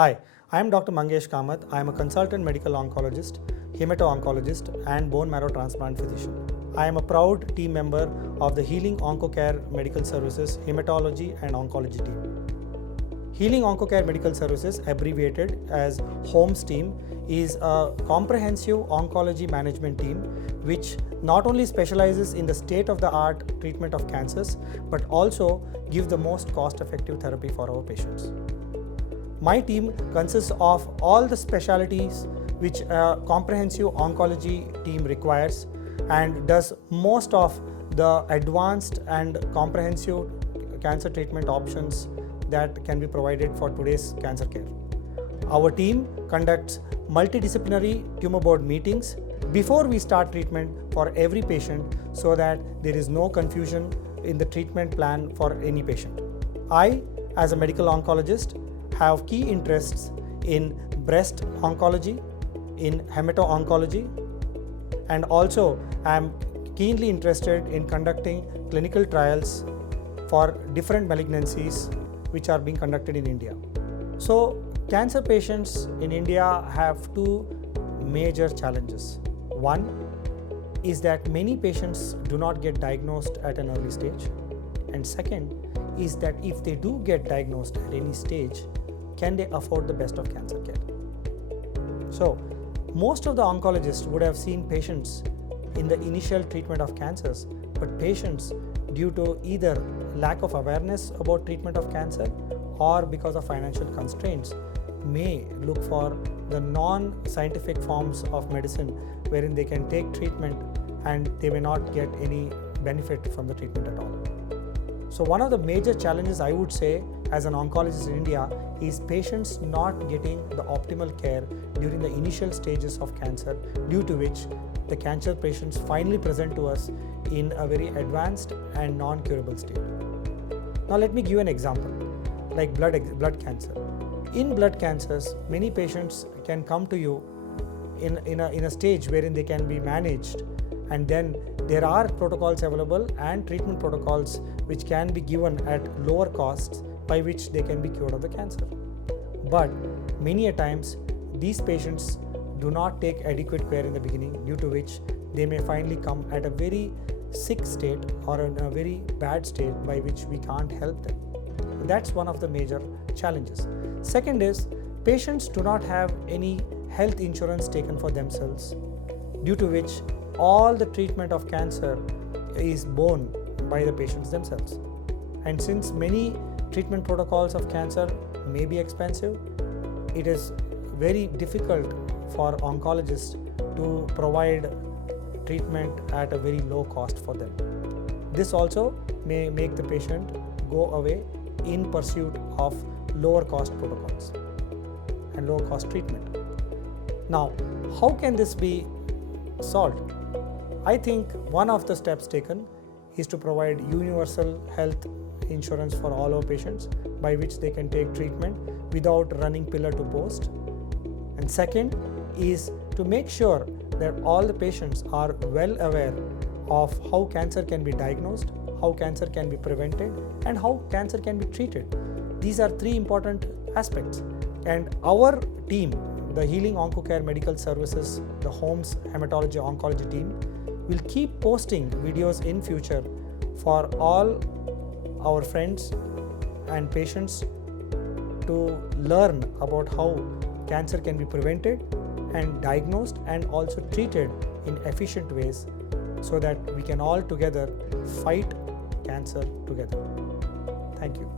Hi, I am Dr. Mangesh Kamath. I am a consultant medical oncologist, hemato-oncologist and bone marrow transplant physician. I am a proud team member of the Healing Oncocare Medical Services Hematology and Oncology team. Healing Oncocare Medical Services, abbreviated as HOMES team, is a comprehensive oncology management team which not only specializes in the state-of-the-art treatment of cancers but also gives the most cost-effective therapy for our patients. My team consists of all the specialties which a comprehensive oncology team requires and does most of the advanced and comprehensive cancer treatment options that can be provided for today's cancer care. Our team conducts multidisciplinary tumor board meetings before we start treatment for every patient so that there is no confusion in the treatment plan for any patient. I, as a medical oncologist, have key interests in breast oncology, in hemato-oncology, and also am keenly interested in conducting clinical trials for different malignancies which are being conducted in India. So, cancer patients in India have two major challenges. One is that many patients do not get diagnosed at an early stage, and second is that if they do get diagnosed at any stage, can they afford the best of cancer care? So, most of the oncologists would have seen patients in the initial treatment of cancers, but patients, due to either lack of awareness about treatment of cancer or because of financial constraints, may look for the non-scientific forms of medicine wherein they can take treatment and they may not get any benefit from the treatment at all. So one of the major challenges I would say as an oncologist in India is patients not getting the optimal care during the initial stages of cancer, due to which the cancer patients finally present to us in a very advanced and non-curable state. Now let me give you an example, like blood cancer. In blood cancers, many patients can come to you in a stage wherein they can be managed, and then there are protocols available and treatment protocols which can be given at lower costs by which they can be cured of the cancer. But many a times these patients do not take adequate care in the beginning, due to which they may finally come at a very sick state or in a very bad state by which we can't help them. That's one of the major challenges. Second is, patients do not have any health insurance taken for themselves, due to which all the treatment of cancer is borne by the patients themselves. And since many treatment protocols of cancer may be expensive, it is very difficult for oncologists to provide treatment at a very low cost for them. This also may make the patient go away in pursuit of lower cost protocols and lower cost treatment. Now, how can this be solved? I think one of the steps taken is to provide universal health insurance for all our patients by which they can take treatment without running pillar to post. And second is to make sure that all the patients are well aware of how cancer can be diagnosed, how cancer can be prevented, and how cancer can be treated. These are three important aspects. And our team, the Healing Oncocare Medical Services, the HOMES Hematology Oncology team, will keep posting videos in future for all our friends and patients to learn about how cancer can be prevented and diagnosed and also treated in efficient ways, so that we can all together fight cancer together. Thank you.